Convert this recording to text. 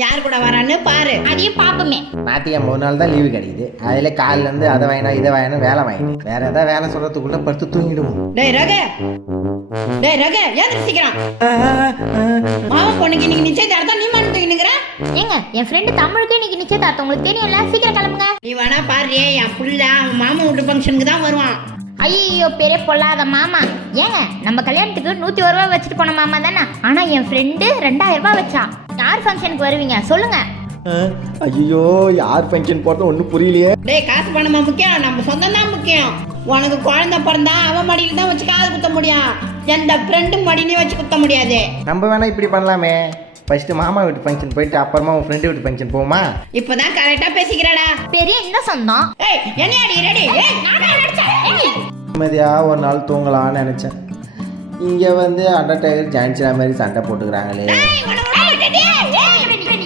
யார் கூட வரான்னு பாரு, அதையும் பாப்போமே. ஞாயிற்றுக்கிழமை ஒரு நாள் தான் லீவு கிடைக்குது. அதில் காலிலேருந்து அதை வாங்கினா இதை வாங்கினா வேலை வாங்கினேன். வேற ஏதாவது வேலை சொல்கிறதுக்குள்ளே படுத்து தூங்கிடுவோம். டேய் ரகு, டேய் ரகு, ஏன் சீக்கிரம் மாமா பொண்ணுக்கு இன்னைக்கு நிச்சயதார்த்தம், நீ மட்டும் தூங்கினுங்கிற? ஏங்க என் ஃப்ரெண்டு தமிழுக்கு இன்னைக்கு நிச்சயதார்த்தம், உங்களுக்கு தெரியும்ல, சீக்கிரம் கிளம்புங்க. நீ வேணா பாரு, என் புள்ள அவன் மாமா வீட்டு ஃபங்க்ஷனுக்கு தான் வருவான். ஐயோ பெரிய பொல்லாத மாமா. ஏங்க நம்ம கல்யாணத்துக்கு 101 ரூபாய் வச்சுட்டு போன மாமா தானே, ஆனா என் ஃப்ரெண்டு 2000 ரூபாய் வச்சா. யார் ஃபங்க்ஷனுக்கு வருவீங்க சொல்லுங்க? ஐயோ யார் ஃபங்க்ஷன் போகிறது ஒன்றும் புரியலையே. டேய் காசு பணமா முக்கியம், நம்ம சொந்தம் தான் முக்கியம். உனக்கு குழந்தை பிறந்தா அவன் மடியில தான் வச்சு காது குத்த முடியும், எந்த ஃப்ரெண்டு மடியிலையும் வச்சு குத்த முடியாது. நம்ம வேணா இப்படி பண்ணலாமே, ஃபர்ஸ்ட் மாமா வீட்டு ஃபங்க்ஷன் போயிட்டு அப்புறமா உன் ஃப்ரெண்டு வீட்டு ஃபங்க்ஷன் போமா? இப்பதான் கரெக்டா பேசிக்கிறடா. பெரிய இந்த சொந்தம். ஏய் என்னையாடி ரெடி? ஏய் நானா நடிச்சேன். நிம்மதியாக ஒரு நாள் தூங்கலான்னு நினச்சேன். இங்கே வந்து அண்டர்டேக்கர் ஜான்சிரா மாதிரி சண்டை போட்டுக்கிறாங்களே. ஏய் உனக்கு